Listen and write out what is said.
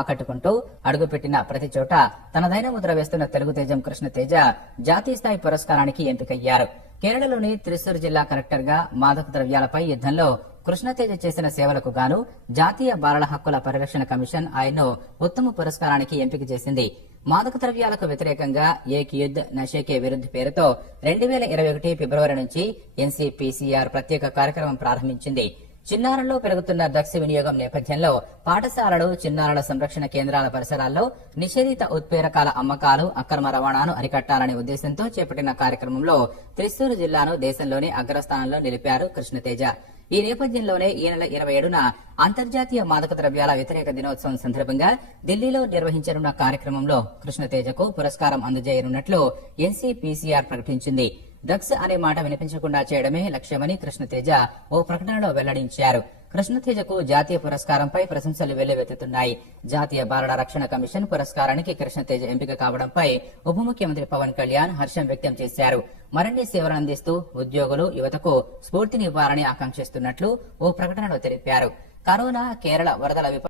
ఆకట్టుకుంటూ అడుగుపెట్టిన ప్రతి చోట తనదైన ముద్ర వేస్తున్న తెలుగు తేజం జాతీయ స్థాయి పురస్కారానికి ఎంపికయ్యారు. కేరళలోని త్రిశూర్ జిల్లా కలెక్టర్గా మాదక ద్రవ్యాలపై యుద్ధంలో కృష్ణతేజ చేసిన సేవలకు గాను జాతీయ బాలల హక్కుల పరిరక్షణ కమిషన్ ఆయన్ను ఉత్తమ పురస్కారానికి ఎంపిక చేసింది. మాదక ద్రవ్యాలకు వ్యతిరేకంగా ఏక్ యుద్ నషేకే విరుద్ధ్ పేరుతో రెండు వేల ఇరవై ఒకటి ఫిబ్రవరి నుంచి ఎన్సీపీసీఆర్ ప్రత్యేక కార్యక్రమం ప్రారంభించింది. చిన్నారుల్లో పెరుగుతున్న డ్రగ్స్ వినియోగం నేపథ్యంలో పాఠశాలలు చిన్నారుల సంరక్షణ కేంద్రాల పరిసరాల్లో నిషేధిత ఉత్ప్రేరకాల అమ్మకాలు అక్రమ రవాణాను అరికట్టాలనే ఉద్దేశంతో చేపట్టిన కార్యక్రమంలో త్రిశూరు జిల్లాను దేశంలోనే అగ్రస్థానంలో నిలిపారు కృష్ణతేజ. ఈ నేపథ్యంలోనే ఈ నెల ఇరవై ఏడున అంతర్జాతీయ మాదక ద్రవ్యాల వ్యతిరేక దినోత్సవం సందర్భంగా ఢిల్లీలో నిర్వహించనున్న కార్యక్రమంలో కృష్ణతేజకు పురస్కారం అందజేయనున్నట్లు ఎన్సీపీసీఆర్ ప్రకటించింది. డ్రగ్స్ అనే మాట వినిపించకుండా చేయడమే లక్ష్యమని కృష్ణతేజ ఓ ప్రకటనలో వెల్లడించారు. కృష్ణతేజకు జాతీయ పురస్కారంపై ప్రశంసలు వెల్లువెత్తుతున్నాయి. జాతీయ బాలల రక్షణ కమిషన్ పురస్కారానికి కృష్ణతేజ ఎంపిక కావడంపై ఉప ముఖ్యమంత్రి పవన్ కళ్యాణ్ హర్షం వ్యక్తం చేశారు. మరిన్ని సేవలు అందిస్తూ ఉద్యోగులు యువతకు స్ఫూర్తినివ్వాలని ఆకాంక్షిస్తున్నట్లు ఓ ప్రకటనలో తెలిపారు. కరోనా కేరళ వరదల